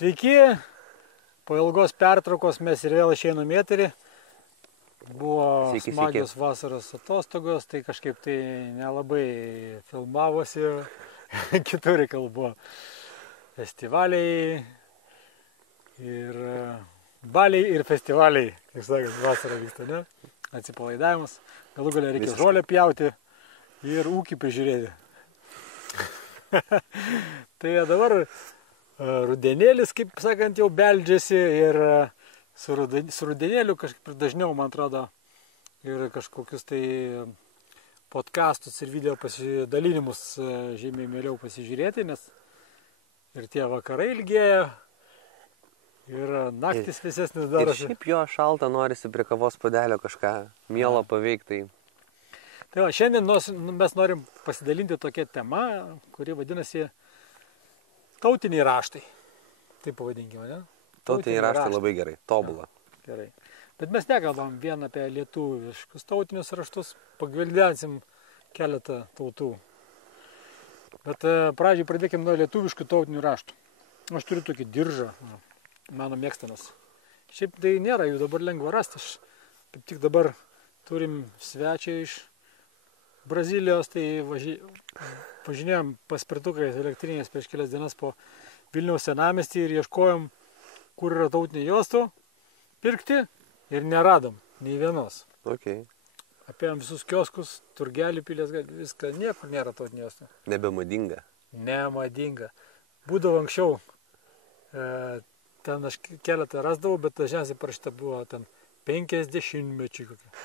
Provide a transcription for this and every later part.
Sveiki, po ilgos pertraukos mes ir vėl išeinam į eterį. Buvo smagios vasaros atostogos, tai kažkaip tai nelabai filmavosi, kitur reikalų buvo festivaliai ir baliai ir festivaliai, kaip sakant, vasara vyksta, ne? Atsipalaidavimas, galų galia reikia žolę pjauti ir ūkį prižiūrėti. Tai dabar rudenėlis, kaip sakant, jau beldžiasi ir su rudenėliu kažkaip dažniau, man atrodo, ir kažkokius tai podcastus ir video pasidalinimus žymiai mieliau pasižiūrėti, nes ir tie vakarai ilgėja ir naktis vėsesnis darosi. Ir šiaip jo šalta, norisi prie kavos puodelio kažką mielo paveikti. Tai va, šiandien mes norim pasidalinti tokią temą, kuri vadinasi tautiniai raštai. Taip pavadinkime, ne? Tautiniai raštai labai gerai, tobula. Gerai. Bet mes nekalbam vien apie lietuviškus tautinius raštus, pagvildensim keletą tautų. Bet pradžiai pradėkime nuo lietuviškų tautinių raštų. Aš turiu tokį diržą, mano mėgstamas. Šiaip tai nėra jų dabar lengva rasti. Aš kaip tik dabar turim svečią iš Brazilijos, tai važinėjom paspirtukais elektrinės prieš kelias dienas po Vilniaus senamiestį ir ieškojom, kur yra tautiniai juostų pirkti ir neradom nei vienos. Okay. Apėjom visus kioskus, turgelį, pilės, viską, niekur nėra tautinių juostų. Nebemadinga. Nemadinga. Būdavo anksčiau, ten aš keletą rasdavau, bet dažniausiai parašyta buvo ten 50 mečiai kokie.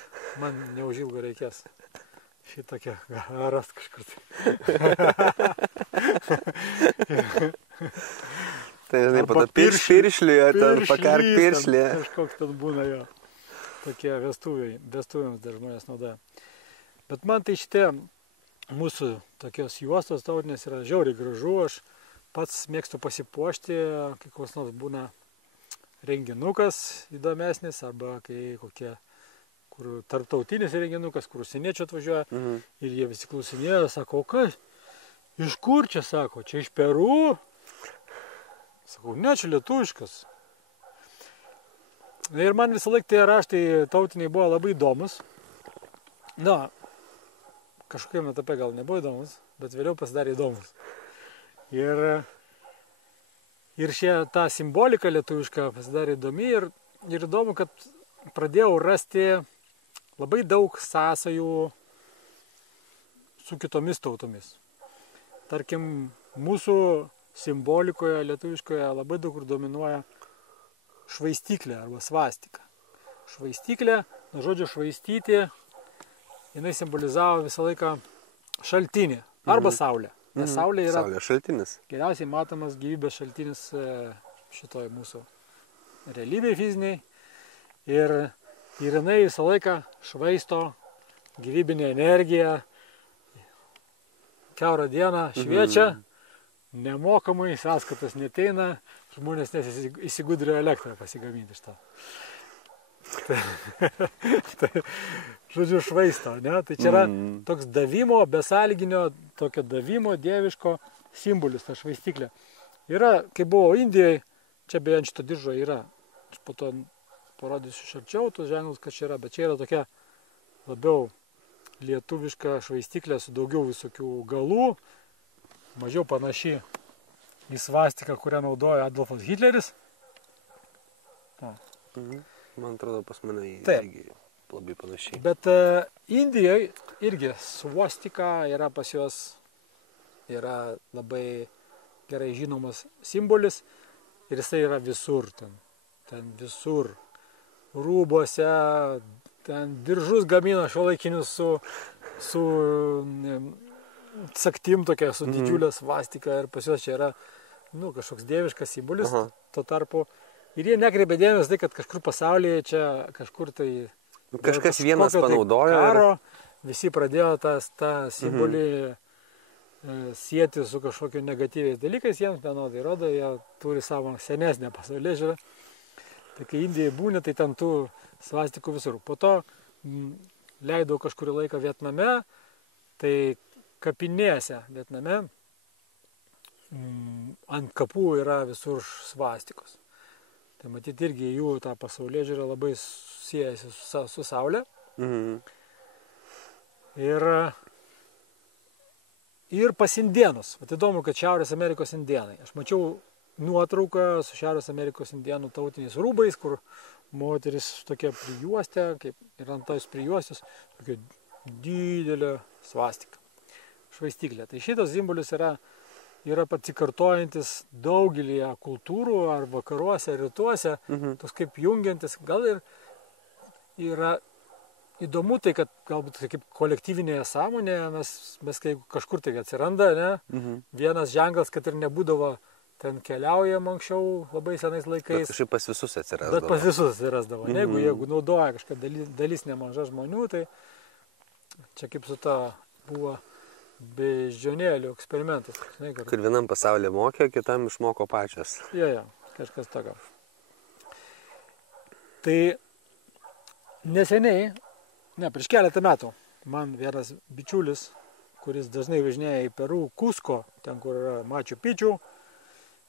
Man neužilgo reikės. Šitokia rast kažkur tai. Tai žinai, pada piršlį, ten pakark piršlį. Kažkoks ten būna jo. Tokie vestuvėms dar žmonės naudoja. Bet man tai šitie mūsų tokios juostos tautinės yra žiauriai gražu. Aš pats mėgstu pasipuošti, kai koks nors būna renginukas įdomesnis arba kai kokie kur tarptautinis renginukas, kur užsieniečių atvažiuoja ir jie visi klausinėja, sako, o kas? Iš kur čia, sako, čia iš Peru? Sakau, ne, čia lietuviškas. Ir man visą laiką tie raštai tautiniai buvo labai įdomus. Na, kažkokiam etape gal nebuvo įdomus, bet vėliau pasidarė įdomus. Ir ta simbolika lietuviška pasidarė įdomi ir įdomu, kad pradėjau rasti labai daug sąsajų su kitomis tautomis. Tarkim, mūsų simbolikoje lietuviškoje labai daug kur dominuoja švaistyklė arba svastika. Švaistyklė, nuo žodžio švaistyti, jinai simbolizavo visą laiką šaltinį arba saulę. Nes saulė yra šaltinis. Geriausiai matomas gyvybės šaltinis šitoj mūsų realybėje fiziniai. Ir jinai visą laiką švaisto gyvybinę energiją, kiaurą dieną šviečia, nemokamai, sąskaitos neteina, žmonės įsigudrėjo elektrą pasigaminti iš to. Tai, žodžiu, švaisto, ne? Tai čia yra toks davimo, besąlyginio, tokio davimo dieviško simbolis, ta švaistyklė. Yra, kai buvo Indijoje, čia beje ant šito diržo yra, aš po to parodysiu iš arčiau tos ženklus, kas čia yra, bet čia yra tokia labiau lietuviška švaistyklė su daugiau visokių galų, mažiau panaši į svastiką, kurią naudojo Adolfas Hitleris. Man atrodo, pas mane irgi labai panašiai. Bet Indijoje irgi svastika yra pas juos, yra labai gerai žinomas simbolis ir jisai yra visur, ten visur. Rūbose, ten diržus gamina šiuolaikinius su saktim tokia, su didžiulė svastika ir pas juos čia yra kažkoks dieviškas simbolis, tuo tarpu. Ir jie nekreipia dėmesio tai, kad kažkur pasaulyje čia kažkur tai... Kažkas vienas panaudojo. Karo, visi pradėjo tą simbolį sieti su kažkokiu negatyviais dalykais, jiems vienodai rodo, jie turi savo senesnę pasaulėžiūrą. Tai kai Indijai būnė, tai ten tų svastikų visur. Po to leidau kažkurį laiką Vietname, tai kapinėse Vietname ant kapų yra visur svastikos. Tai matyti irgi jų tą pasaulėžiūrą labai siejasi su Saulė. Ir pas indėnus. Vat įdomu, kad Šiaurės Amerikos indėnai. Aš mačiau nuotrauką su Šiaurės Amerikos indėnų tautiniais rūbais, kur moteris tokia prijuostė, kaip ir ant tos prijuostės, tokia didelė svastika, švaistyklė. Tai šitas simbolis yra pasikartojantis daugelį kultūrų, ar vakaruose, ar rytuose, toks kaip jungiantis. Gal ir yra įdomu tai, kad galbūt kaip kolektyvinėje sąmonėje mes kažkur tai atsiranda, ne? Vienas ženklas, kad ir nebūdavo ten keliaujam anksčiau labai senais laikais. Bet kažkaip pas visus atsirasdavo. Bet pas visus atsirasdavo. Jeigu naudoja kažką dalis nemaža žmonių, tai čia kaip su ta buvo beždžionėlių eksperimentas. Kur vienam pasaulyje mokė, kitam išmoko pačios. Jo, kažkas tokio. Tai neseniai, prieš keletą metų, man vienas bičiulis, kuris dažnai važinėja į Peru, Kusko, ten kur yra Maču Pičiu,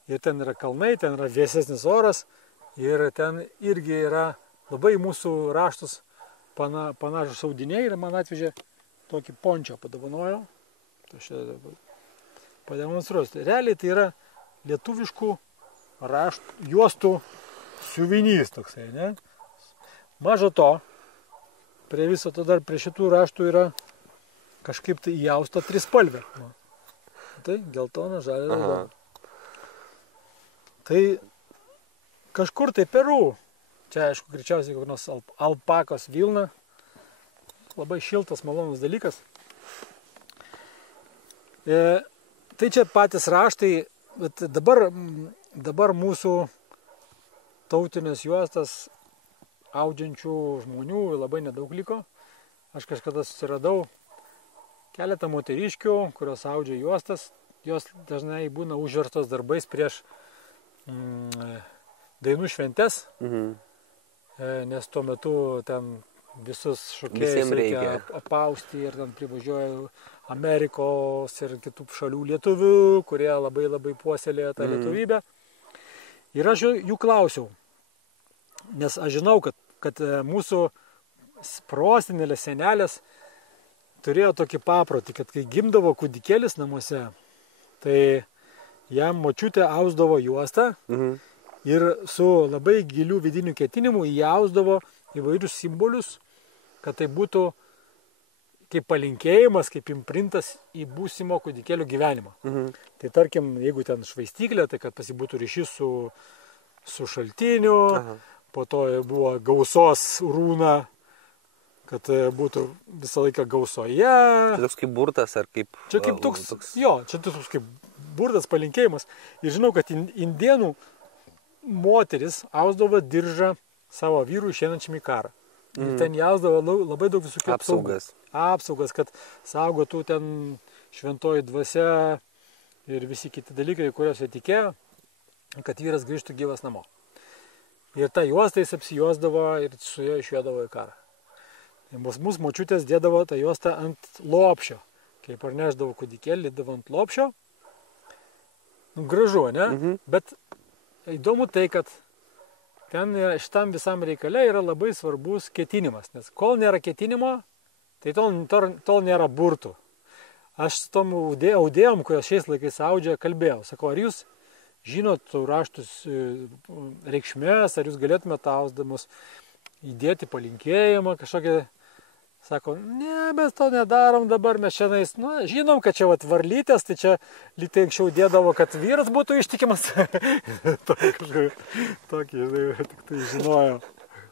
ir ten yra kalnai, ten yra vėsesnis oras, ir ten irgi yra labai mūsų raštus panašus audiniai, ir man atvežė tokį pončio padovanojo. Tai aš pademonstruosiu. Realiai tai yra lietuviškų juostų siuvinys toksai, ne? Mažo to, prie viso to dar prie šitų raštų yra kažkaip tai įausta trispalvė. Tai geltona, žalia, raudona. Tai kažkur tai Peru, čia aišku greičiausiai kokios alpakos vilna, labai šiltas, malonus dalykas. Tai čia patys raštai, bet dabar mūsų tautinės juostas audžiančių žmonių labai nedaug liko. Aš kažkada susiradau keletą moteriškių, kurios audžia juostas. Jos dažnai būna užverstos darbais prieš dainų šventes, nes tuo metu ten visus šokėjus reikia apausti ir ten privažiuoja Amerikos ir kitų šalių lietuvių, kurie labai labai puoselėja tą lietuvybę. Ir aš jų klausiau, nes aš žinau, kad mūsų prosenelės, senelės turėjo tokį paprotį, kad kai gimdavo kūdikėlis namuose, tai jam močiutė ausdavo juostą ir su labai gilių vidinių ketinimų įausdavo įvairius simbolius, kad tai būtų kaip palinkėjimas, kaip imprintas į būsimo kūdikėlio gyvenimą. Tai tarkim, jeigu ten švaistyklė, tai kad pasibūtų ryšys su šaltiniu, po to buvo gausos rūna, kad būtų visą laiką gausoje. Čia toks kaip burtas ar kaip... Čia kaip toks, čia toks kaip burtas palinkėjimas. Ir žinau, kad indėnų moteris ausdavo diržą savo vyrų išeinančiam į karą. Ir ten jausdavo labai daug visokių apsaugas, kad saugotų ten šventoji dvasia ir visi kiti dalykai, kuriuos jie tikėjo, kad vyras grįžtų gyvas namo. Ir tą juostą jis apsijuosdavo ir su juo išvedavo į karą. Mūsų močiutės dėdavo tą juostą ant lopšio. Kai parneždavo kūdikėlį, dėdavo ant lopšio. Gražu, ne? Bet įdomu tai, kad ten šitam visam reikale yra labai svarbus ketinimas, nes kol nėra ketinimo, tai tol nėra burtų. Aš su tom audėjom, kurios šiais laikais audžia, kalbėjau. Sakau, ar jūs žinot tų raštus reikšmės, ar jūs galėtumėte ausdamus įdėti palinkėjimą kažkokią. Sako, ne, mes to nedarom dabar, mes šiandien, žinom, kad čia varlytės, tai čia lytai anksčiau dėdavo, kad vyras būtų ištikimas. Tokį, tik tai žinojo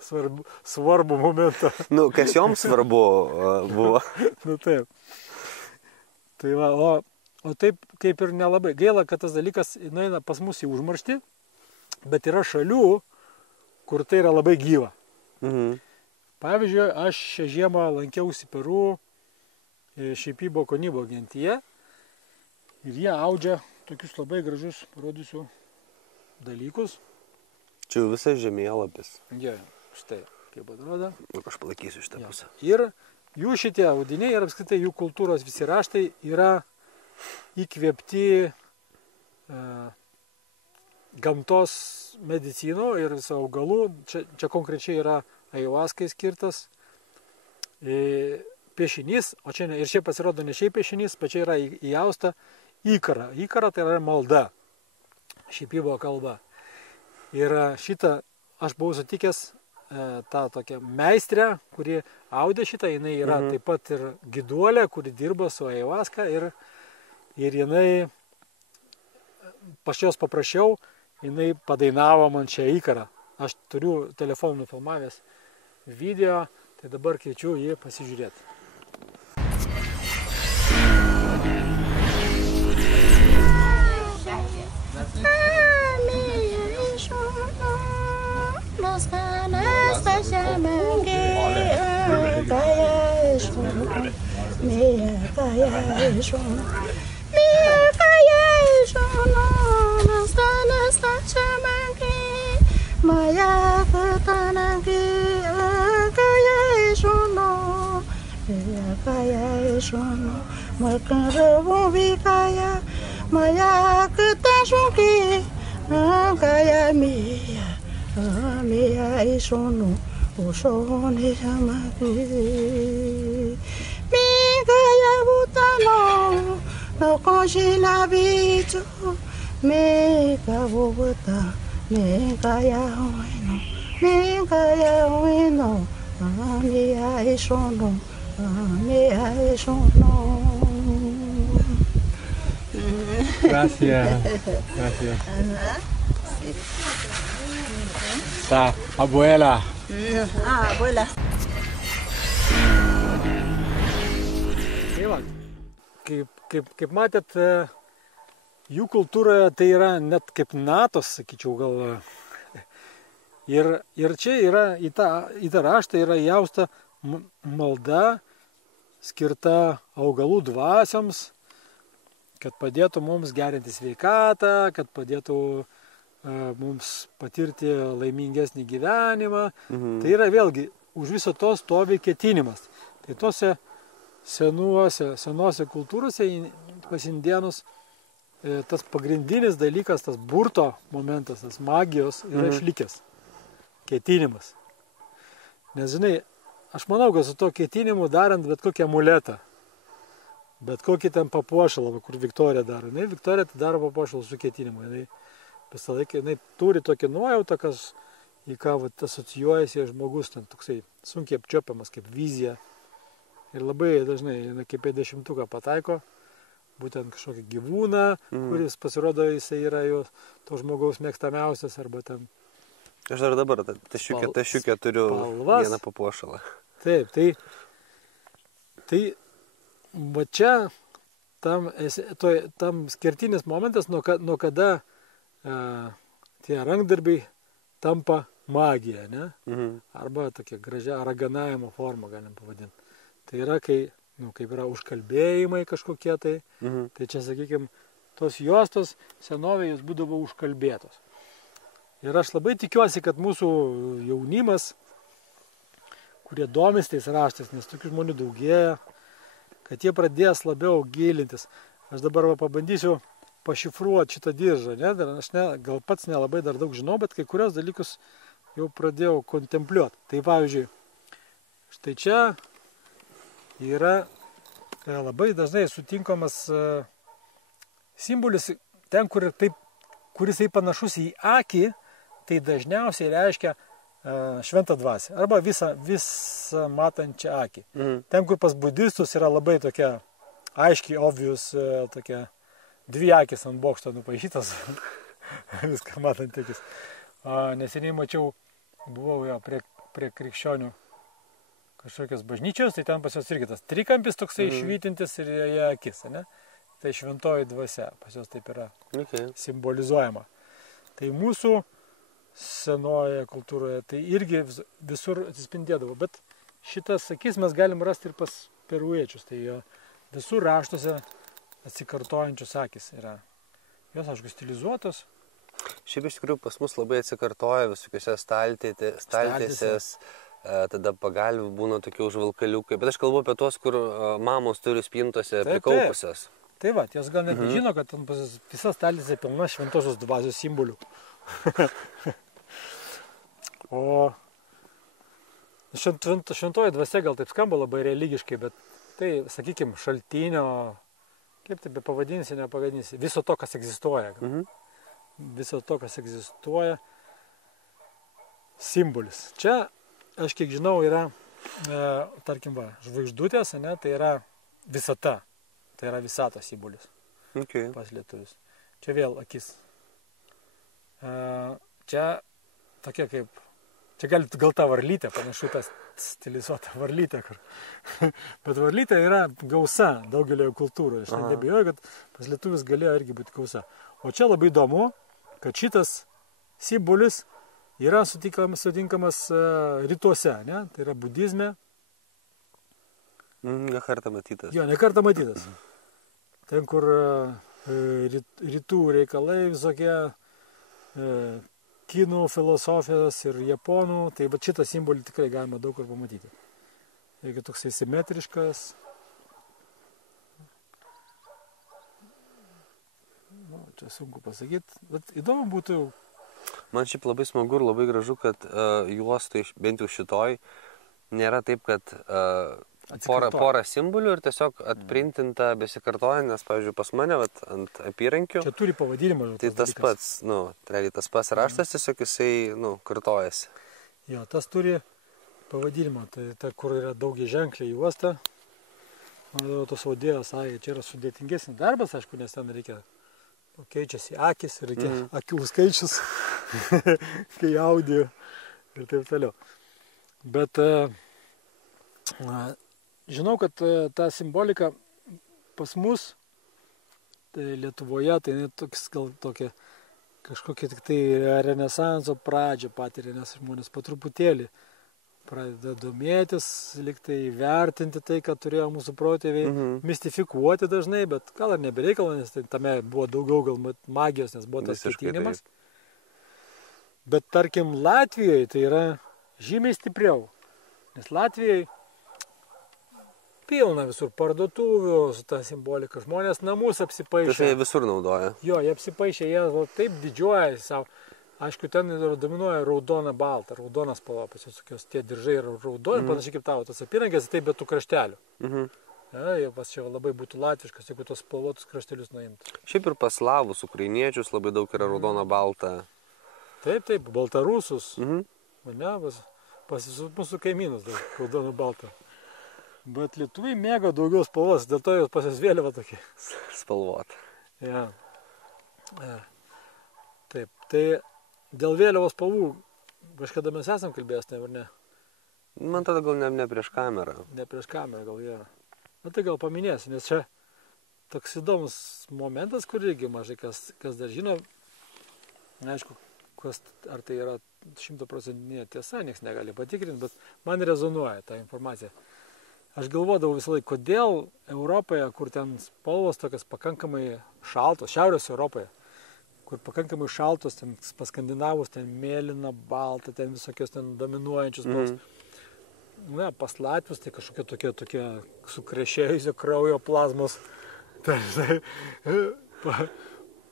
svarbų momentą. Kas joms svarbu buvo. Taip. Tai va, o taip kaip ir nelabai. Gaila, kad tas dalykas eina pas mus į užmarštį, bet yra šalių, kur tai yra labai gyva. Pavyzdžiui, aš šią žiemą lankiausi Peru Šipibo Konibo gentyje ir jie audžia tokius labai gražius, parodysiu, dalykus. Čia jau visas žemėlapis. Štai, kaip atrodo. Aš palaikysiu šitą pusę. Ir jų šitie audiniai ir apskritai jų kultūros visi raštai yra įkvėpti gamtos medicinų ir viso augalų. Čia konkrečiai yra ajavaskai skirtas piešinys, o čia ir šiaip pasirodo ne šiaip piešinys, bet čia yra įausta įkara. Įkara tai yra malda. Šiaip buvo kalba. Ir šitą aš buvau sutikęs tą tokią meistrę, kuri audė šitą, jinai yra taip pat ir giduolė, kuri dirba su ajavaska ir jinai, pas jos paprašiau, jinai padainavo man čia įkarą. Aš turiu telefonų filmavęs video, tai dabar kviečiu jį pasižiūrėti. Gracias. Gracias. Está, abuela. Abuela. Tai va, kaip matėt, jų kultūroje tai yra net kaip natos, sakyčiau, gal. Ir čia yra į tą raštą yra įausta malda skirta augalų dvasioms, kad padėtų mums gerinti sveikatą, kad padėtų mums patirti laimingesnį gyvenimą. Tai yra vėlgi, už viso to stovi ketinimas. Tai tose senose kultūrose pas indėnus tas pagrindinis dalykas, tas burto momentas, tas magijos yra išlikęs. Ketinimas. Nes žinai, aš manau, kad su to ketinimu darant bet kokį amuletą, bet kokį ten papuošalą, kur Viktorija daro. Viktorija tai daro papuošalą su ketinimu. Visą laiką turi tokį nuojautą, kas į ką asocijuojasi žmogus, ten toksai sunkiai apčiopiamas kaip vizija. Ir labai dažnai kaip 50-uką pataiko, būtent kažkokį gyvūną, kuris pasirodo jisai yra to žmogaus mėgstamiausias arba ten. Aš dar dabar tašiukę turiu vieną papuošalą. Taip, tai va čia tam skirtinis momentas, nuo kada tie rankdarbiai tampa magija, ne? Arba tokia gražia raganavimo forma, galim pavadinti. Tai yra, kaip yra užkalbėjimai kažkokie tai, tai čia, sakykime, tos juostos senovėje jos būdavo užkalbėtos. Ir aš labai tikiuosi, kad mūsų jaunimas, kurie domis tais raštais, nes tokių žmonių daugėja, kad jie pradės labiau gilintis. Aš dabar pabandysiu pašifruoti šitą diržą, ne? Aš gal pats nelabai dar daug žinau, bet kai kurios dalykus jau pradėjau kontempliuoti. Tai pavyzdžiui, štai čia yra labai dažnai sutinkamas simbolis ten, kuris panašus į akį, tai dažniausiai reiškia šventą dvasią arba visą matančią akį. Ten, kur pas budistus yra labai tokia aiškiai obvious, tokia dvi akis ant bokšto nupaišytas, viską matant akis. Neseniai mačiau, buvau prie krikščionių kažkokios bažnyčios, tai ten pas jos irgi tas trikampis toksai švytintis ir joje akis, ne? Tai šventoji dvasia, pas jos taip yra simbolizuojama. Tai mūsų senoje kultūroje tai irgi visur atsispindėdavo, bet šitas akis mes galim rasti ir pas peruiečius, tai visur raštuose atsikartojančios akis yra. Jos, aišku, stilizuotos. Šiaip iš tikrųjų pas mus labai atsikartoja visokiose staltiesės, tada pagalvių būna tokie užvalkaliukai, bet aš kalbu apie tos, kur mamos turi spintose prikaupusios. Tai va, jos gal net nežino, kad ten visa staltiesė pilna šventosios dvasios simbolių. O šventoji dvasia gal taip skamba labai religiškai, bet tai, sakykime, šaltinio, kaip tai be pavadinsi, nepavadinsi, viso to, kas egzistuoja. Viso to, kas egzistuoja, simbolis. Čia, aš kiek žinau, yra, tarkim, žvaigždutės, ne, tai yra visata. Tai yra visatos simbolis pas lietuvius. Čia vėl akis. Čia tokia kaip, čia gal ta varlytė, panašu tas stilizuota varlytė. Bet varlytė yra gausa daugelio kultūrų. Aš nebejoju, kad pas lietuvius galėjo irgi būti gausa. O čia labai įdomu, kad šitas simbolis yra sutinkamas rytuose, ne? Tai yra budizme. Ne kartą matytas. Jo, ne kartą matytas. Ten, kur rytų reikalai visokie, kinų filosofijos ir japonų, tai va šitą simbolį tikrai galima daug kur pamatyti. Jeigu toksai simetriškas. Nu, čia sunku pasakyti, bet įdomu būtų. Man šiaip labai smagu ir labai gražu, kad juostoj, bent jau šitoj, nėra taip, kad porą simbolių ir tiesiog atprintinta besikartojant, nes, pavyzdžiui, pas mane ant apyrankių. Čia turi pavadinimą. Tai tas pats, tas pats raštas, tiesiog jisai, kartojasi. Jo, tas turi pavadinimą, tai ta, kur yra daugiai ženkliai juosta. Man tos audėjos sakė, čia yra sudėtingesnis darbas, aišku, nes ten reikia, keičiasi akis, reikia akių skaičius, kai audio ir taip toliau. Bet žinau, kad ta simbolika pas mus, tai Lietuvoje, tai toks gal tokia kažkokia tik tai renesanso pradžia patiria, nes žmonės po truputėlį pradeda domėtis, lyg tai vertinti tai, ką turėjo mūsų protėviai, mistifikuoti dažnai, bet gal ir nebereikalo, nes tai tame buvo daugiau gal magijos, nes buvo tas ketinimas. Bet tarkim Latvijoje tai yra žymiai stipriau, nes Latvijoje pilna visur parduotuvių su ta simbolika, žmonės namus apsipaišė. Tai jie visur naudoja. Jo, jie apsipaišė, jie taip didžiuoja savo. Aišku, ten dominuoja raudona balta, raudonas spalva, pas jūs tokios tie diržai yra raudoni, panašiai kaip tavo tas apyrankės, taip bet tų kraštelių. Ja, pas čia labai būtų latviškas, jeigu tos spalvotus kraštelius nuimtų. Šiaip ir pas slavus, ukrainiečius labai daug yra raudona balta. Taip, baltarusus. Ne, pas mūsų kaimynus daug raudona balta. Bet lietuviai mėgo daugiau spalvos, dėl to jos pas jos vėliava tokia. Spalvota. Ja. Taip, tai dėl vėliavos spalvų, kažkada mes esam kalbėjęs, ne, ar ne? Man tada gal ne prieš kamerą. Ne prieš kamerą gal, ja. Na tai gal paminėsiu, nes čia toks įdomus momentas, kur irgi mažai kas dar žino. Aišku, ar tai yra 100% tiesa, nieks negali patikrinti, bet man rezonuoja ta informacija. Aš galvodavau visą laiką, kodėl Europoje, kur ten spalvos tokias pakankamai šaltos, Šiaurės Europoje, kur pakankamai šaltos, ten pas skandinavus, ten mėlyna, balta, ten visokios ten dominuojančios spalvos. Ne, pas latvius tai kažkokia tokia sukrešėjusio kraujo plazmos.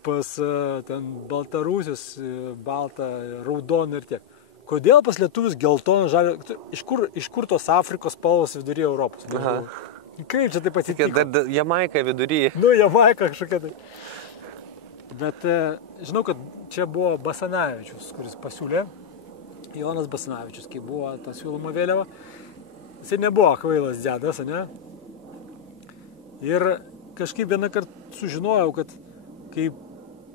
Pas ten baltarusius, balta, raudona ir tiek. Kodėl pas lietuvius geltoną, žalį, iš kur tos Afrikos spalvos vidury Europos? Kaip čia taip atsitiko? Jamaika vidury. Jamaika kažkokia tai. Bet žinau, kad čia buvo Basanavičius, kuris pasiūlė, Jonas Basanavičius, kai buvo ta siūloma vėliava. Jisai nebuvo kvailas dėdas, ne? Ir kažkaip vieną kartą sužinojau, kad kai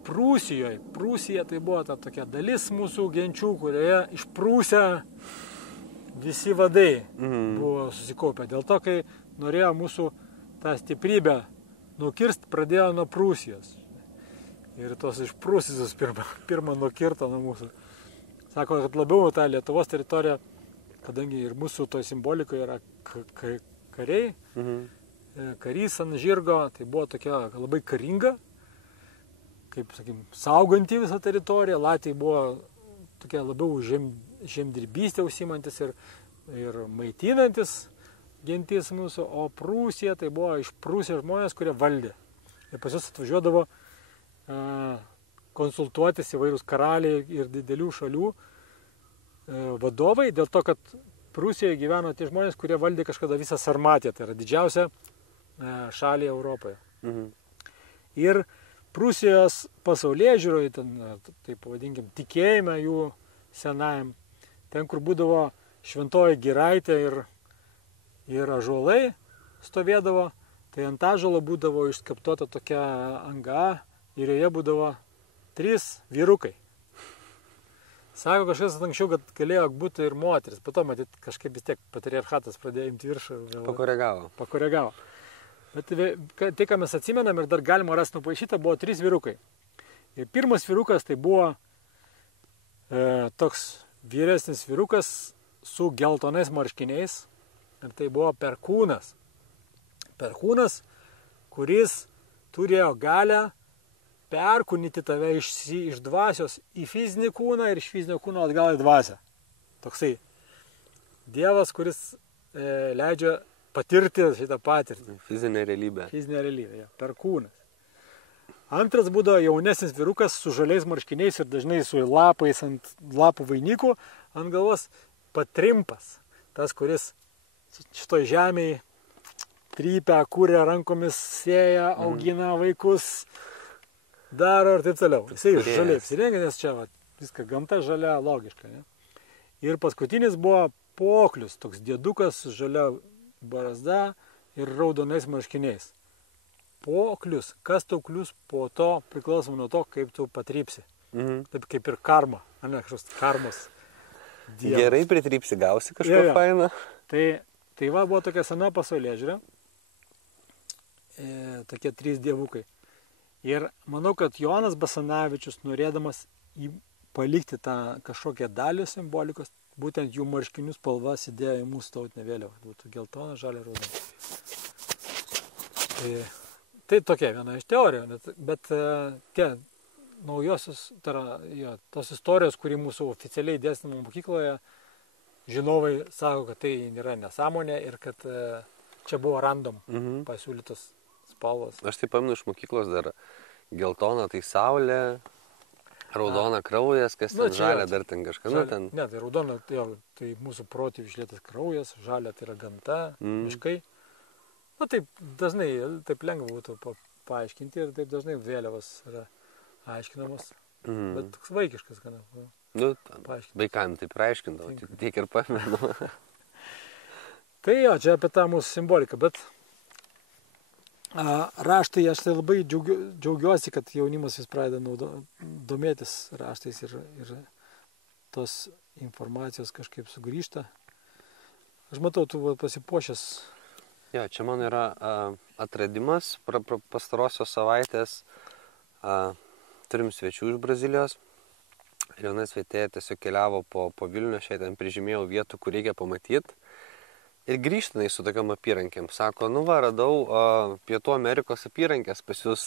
Prūsija tai buvo ta tokia dalis mūsų genčių, kurioje išprūsę visi vadai buvo susikaupę. Dėl to, kai norėjo mūsų tą stiprybę nukirst, pradėjo nuo Prūsijos. Ir tos išprūsius pirmą nukirto nuo mūsų. Sako, kad labiau tą Lietuvos teritoriją, kadangi ir mūsų to simbolikoje yra kariai, karys ant žirgo, tai buvo tokia labai karinga, kaip, sakykim, sauganti visą teritoriją. Latviai buvo tokia labiau žemdirbystė užsiimantis ir maitinantis gentis mūsų, o Prūsija tai buvo išprūsę žmonės, kurie valdė. Ir pas juos atvažiuodavo konsultuotis įvairūs karaliai ir didelių šalių vadovai, dėl to, kad Prūsijoje gyveno tie žmonės, kurie valdė kažkada visą Sarmatiją, tai yra didžiausia šalį Europoje. Ir Prūsijos pasaulyje žiūroje, taip pavadinkim, tikėjime jų senajam, ten, kur būdavo šventoji giraitė ir ąžuolai stovėdavo, tai ant ąžuolo būdavo išskaptuota tokia anga ir joje būdavo 3 vyrukai. Sako kažkas anksčiau, kad galėjo būti ir moteris, po to matyt kažkaip vis tiek patriarchatas pradėjo imti viršų. Pakoregavo. Bet tai, ką mes atsimenam ir dar galima rasti nupaišyta, buvo 3 vyrukai. Ir pirmas vyrukas tai buvo toks vyresnis vyrukas su geltonais marškiniais. Ir tai buvo perkūnas. Perkūnas, kuris turėjo galę perkūnyti tave iš dvasios į fizinį kūną ir iš fizinio kūno atgal į dvasią. Toksai Dievas, kuris leidžia patirti šitą patirtį. Fizinė realybė. Ja, perkūnas. Antras būdavo jaunesnis vyrukas su žaliais marškiniais ir dažnai su lapais ant lapų vainikų ant galvos patrimpas. Tas, kuris šitoj žemėje trypia, kūrė rankomis, sėja, augina vaikus, daro ir taip toliau. Jisai žaliai apsirengė, nes čia viską gamta žalia, logiška. Ne? Ir paskutinis buvo poklius, toks dėdukas su žalia barzda ir raudonais marškiniais. Poklius, kas tau klius po to priklausomai nuo to, kaip tu patrypsi. Taip kaip ir karma, ne, kažkoks karmos dievas. Gerai pritrypsi, gausi kažko fainą. Tai buvo tokia sena pasaulėžiūra, tokie 3 dievukai. Ir manau, kad Jonas Basanavičius, norėdamas palikti tą kažkokią dalį simbolikos, būtent jų marškinių spalvas įdėjo į mūsų tautinę vėliavą. Būtų geltona, žalia, raudona. Tai tokia viena iš teorijų, bet tie naujosios, tos istorijos, kurį mūsų oficialiai dėstymų mokykloje, žinovai sako, kad tai nėra nesąmonė ir kad čia buvo random pasiūlytos spalvos. Aš taip pamenu iš mokyklos dar geltona tai saulė, raudona kraujas, kas ten žalia, dar ten kažką. Ne, tai raudona tai mūsų protėvių išlietas kraujas, žalia tai yra gamta, miškai. Taip dažnai, taip lengva būtų paaiškinti ir taip dažnai vėliavos yra aiškinamos, bet toks vaikiškas gana. Vaikam taip aiškindavo, tiek ir pamenu. Tai čia apie tą mūsų simboliką, bet raštai, aš tai labai džiaugiuosi, kad jaunimas vis pradeda domėtis raštais ir tos informacijos kažkaip sugrįžta. Aš matau, tu pasipuošęs. Čia man yra atradimas pastarosios savaitės. Turim svečių iš Brazilijos. Ir viena sveitėja tiesiog keliavo po Vilnių, šiandien prižymėjau vietų, kur reikia pamatyti. Ir grįžtinai su tokiam apyrankėm. Sako, radau Pietų Amerikos apyrankės pas jūs.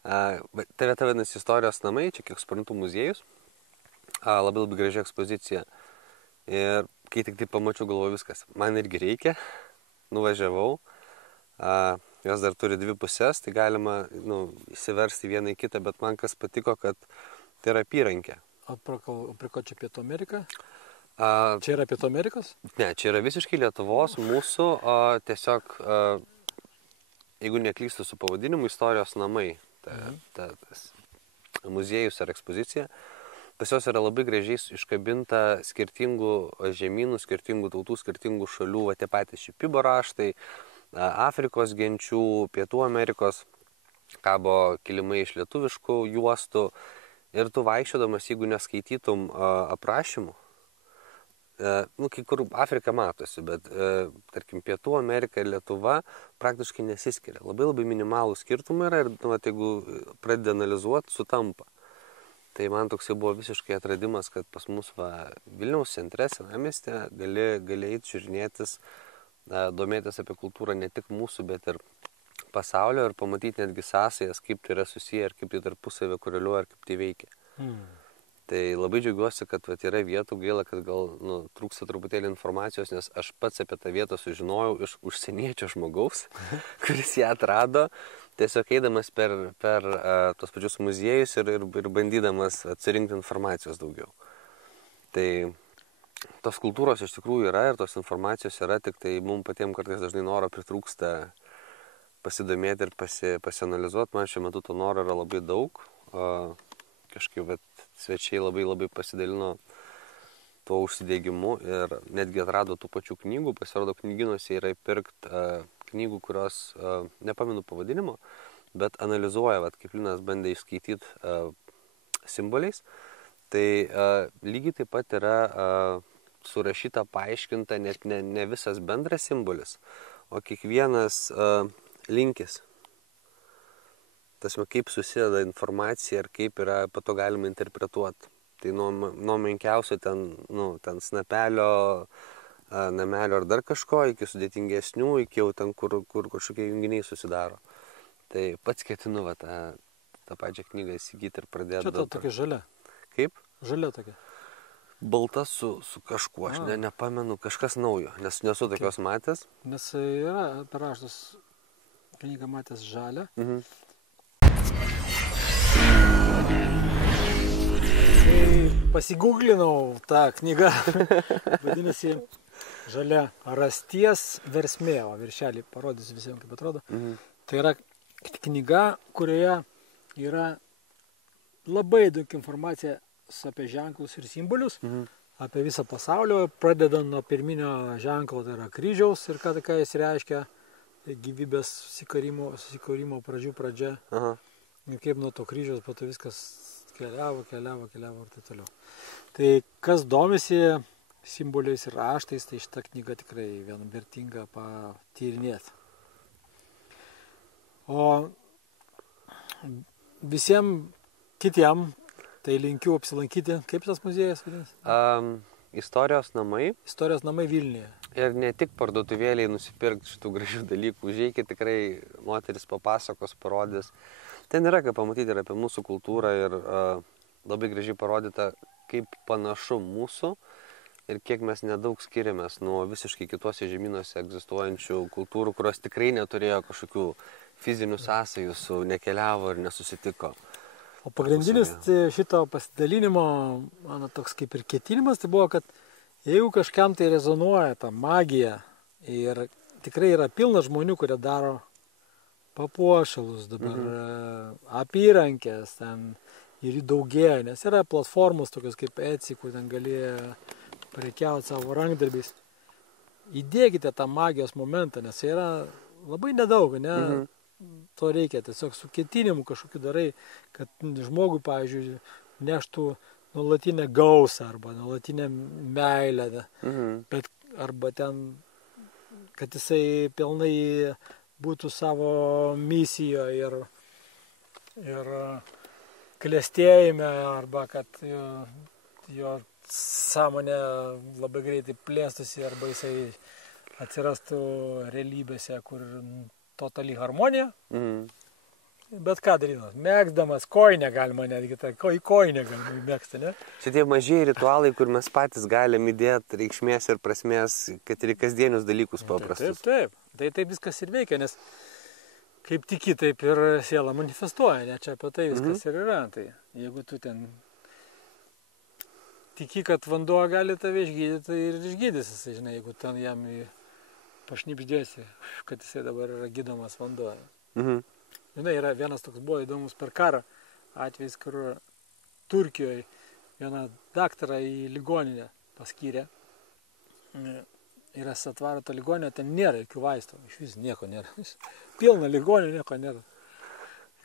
Tai vieta vadinasi Istorijos namai, čia kiek suprantu muziejus. Labai graži ekspozicija. Ir kai tik tai pamačiau, galvoju viskas. Man irgi reikia. Nuvažiavau. Jos dar turi 2 pusės, tai galima įsiversti vieną į kitą, bet man kas patiko, kad tai yra apyrankė. O prie ko čia Pietų Amerika? Čia yra Pietų Amerikos? Ne, čia yra visiškai Lietuvos, mūsų, tiesiog, jeigu neklystu su pavadinimu, Istorijos namai, tas muziejus ar ekspozicija, pas jos yra labai gražiai iškabinta skirtingų žemynų, skirtingų tautų, skirtingų šalių, tie patys Šipibo raštai, Afrikos genčių, Pietų Amerikos, kabo kilimai iš lietuviškų juostų ir tu vaikščiodamas, jeigu neskaitytum aprašymų, kai kur Afrika matosi, bet tarkim Pietų Amerika ir Lietuva praktiškai nesiskiria. Labai minimalų skirtumai yra ir jeigu pradedi analizuoti, sutampa. Tai man toks jau buvo visiškai atradimas, kad pas mus Vilniaus centre, senamieste, gali eiti žiūrinėtis, domėtis apie kultūrą ne tik mūsų, bet ir pasaulio ir pamatyti netgi sąsajas, kaip tai yra susiję ir kaip tai tarpusavį koreliuoja ir kaip tai veikia. Tai labai džiaugiuosi, kad vat, yra vietų, gaila, kad gal trūksta truputėlį informacijos, nes aš pats apie tą vietą sužinojau iš užsieniečio žmogaus, kuris ją atrado, tiesiog eidamas per tos pačius muziejus ir bandydamas atsirinkti informacijos daugiau. Tai tos kultūros iš tikrųjų yra ir tos informacijos yra, tik tai mums patiems kartais dažnai noro pritrūksta pasidomėti ir pasianalizuoti. Man šiuo metu to noro yra labai daug. Kažkaip svečiai labai pasidalino tuo užsidėgymu ir netgi atrado tų pačių knygų. Pasirodo, knygynuose yra įpirkt knygų, kurios, nepamenu pavadinimo, bet analizuoja, kaip Linas bandė išskaityti simboliais. Tai lygiai taip pat yra surašyta, paaiškinta net ne visas bendras simbolis, o kiekvienas linkis. Tasme, kaip susideda informacija ir kaip yra po to galima interpretuoti. Tai nuo menkiausio ten snapelio, namelio ar dar kažko, iki sudėtingesnių, iki jau ten, kur kažkokie junginiai susidaro. Tai pats ketinu tą pačią knygą įsigyti ir pradėti. Čia tokia žalia. Kaip? Žalia tokia. Balta su kažkuo, aš nepamenu, kažkas naujo, nes nesu tokios matęs. Nes yra per raštus knygą matęs žalia. Pasigūglinau tą knygą, vadinasi Žalia rasties versmė, o viršelį parodysiu visiems, kaip atrodo. Tai yra knyga, kurioje yra labai daug informacija apie ženklus ir simbolius, apie visą pasaulio, pradedant nuo pirminio ženklo, tai yra kryžiaus ir ką jis reiškia, gyvybės susikūrimo pradžia. Ir kaip nuo to kryžiaus po to viskas keliavo ir taip toliau. Tai kas domisi simboliais ir raštais, tai šitą knygą tikrai vienam vertinga patyrinėti. O visiems kitiem, tai linkiu apsilankyti, kaip tas muziejus vadinasi? Istorijos namai. Istorijos namai Vilniuje. Ir ne tik parduotuvėliai nusipirkti šitų gražių dalykų, užeikit, tikrai moteris papasakos, parodys. Ten yra ką pamatyti ir apie mūsų kultūrą ir labai gražiai parodyta, kaip panašu mūsų ir kiek mes nedaug skiriamės nuo visiškai kituose žemynuose egzistuojančių kultūrų, kurios tikrai neturėjo kažkokių fizinių sąsajų su, nekeliavo ir nesusitiko. O pagrindinis šito pasidalinimo, mano toks kaip ir ketinimas, tai buvo, kad jeigu kažkam tai rezonuoja ta magija ir tikrai yra pilna žmonių, kurie daro papuošalus, dabar apyrankės, ten ir daugėja, nes yra platformos tokios kaip Etsy, kur ten gali prekiauti savo rankdarbiais. Įdėkite tą magijos momentą, nes yra labai nedaug, ne? To reikia, tiesiog su ketinimu kažkokiu darai, kad žmogui, pavyzdžiui, neštų nuolatinę gausą arba nuolatinę meilę, bet arba ten, kad jisai pilnai būtų savo misijoje ir klestėjime, arba kad jo sąmonė labai greitai plėstųsi, arba jisai atsirastų realybėse, kur totali harmonija. Bet ką darydamas? Megzdamas kojinę galima netgi, į kojinę galima megzti, ne? Šitie mažieji ritualai, kur mes patys galim įdėti reikšmės ir prasmės, kad ir į kasdienius dalykus paprastus. Taip. Tai taip viskas ir veikia, nes kaip tiki, taip ir siela manifestuoja, ne? Čia apie tai viskas ir yra. Tai jeigu tu ten tiki, kad vanduo gali tave išgydyti, tai ir išgydys jisai, žinai, jeigu ten jam pašnipždėsi, kad jisai dabar yra gydomas vanduo. Žinai, yra vienas toks buvo įdomus per karą atvejis, kur Turkijoje vieną daktarą į ligoninę paskyrė. Ir jis atvaro tą ligoninę, ten nėra jokių vaistų, iš vis nieko nėra. Pilna ligoninė, nieko nėra.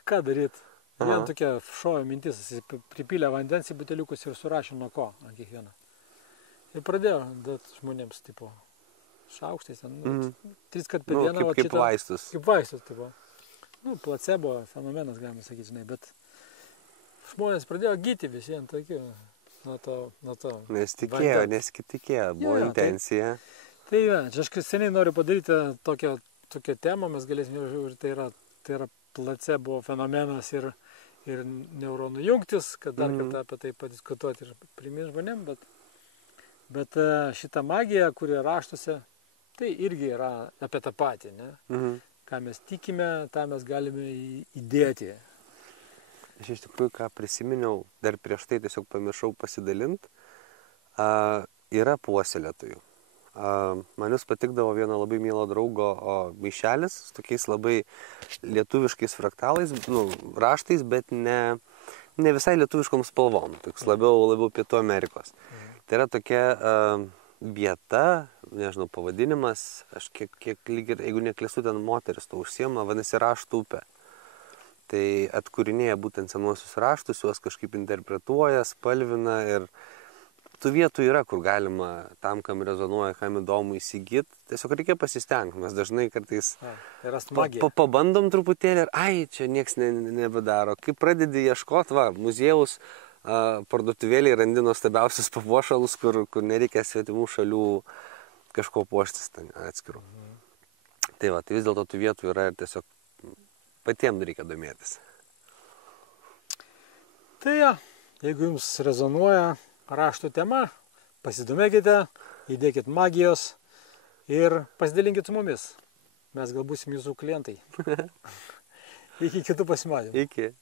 Ką daryti? Vien tokia šojo mintis, jis pripylė vandens į buteliukus ir surašė nuo ko ant kiekvieną. Ir pradėjo duoti žmonėms, tipo, šaukštais, 3 kart per dieną. Kaip vaistus. Kaip vaistus, tipo. Placebo fenomenas, galima sakyti, žinai, bet žmonės pradėjo gyti visiems tokiu, nuo to. Nes tikėjo, buvo intencija. Tai aš seniai noriu padaryti tokią temą, mes galėsime, tai yra placebo fenomenas ir ir neuronų jungtis, kad dar kartą apie tai padiskutuoti ir primint žmonėm, bet šita magija, kuri raštuose, tai irgi yra apie tą patį, ne? Ką mes tikime, tą mes galime įdėti. Aš iš tikrųjų, ką prisiminiau, dar prieš tai tiesiog pamiršau pasidalinti, yra puoselėtojų. Man jūs patikdavo vieno labai mielo draugo maišelis su tokiais labai lietuviškais fraktalais, raštais, bet ne visai lietuviškom spalvom, toks labiau Pietų Amerikos. Tai yra tokia vieta, nežinau, pavadinimas, aš kiek lyg ir, jeigu neklystu, ten moteris to užsiema, vadinasi Raštų upė. Tai atkūrinėja būtent senuosius raštus, juos kažkaip interpretuoja, spalvina ir tų vietų yra, kur galima tam, kam rezonuoja, kam įdomu įsigyti. Tiesiog reikia pasistengti. Mes dažnai kartais pabandom truputėlį ir čia nieks nebedaro. Kai pradedi ieškoti, muziejaus parduotuvėliai randi nuostabiausius papuošalus, kur nereikia svetimų šalių kažko puoštis atskirų. Tai vis dėlto tų vietų yra ir tiesiog patiems reikia domėtis. Tai jeigu jums rezonuoja raštų tema, pasidomėkite, įdėkit magijos ir pasidalinkit su mumis. Mes gal būsim jūsų klientai. Iki kitų pasimatymų. Iki.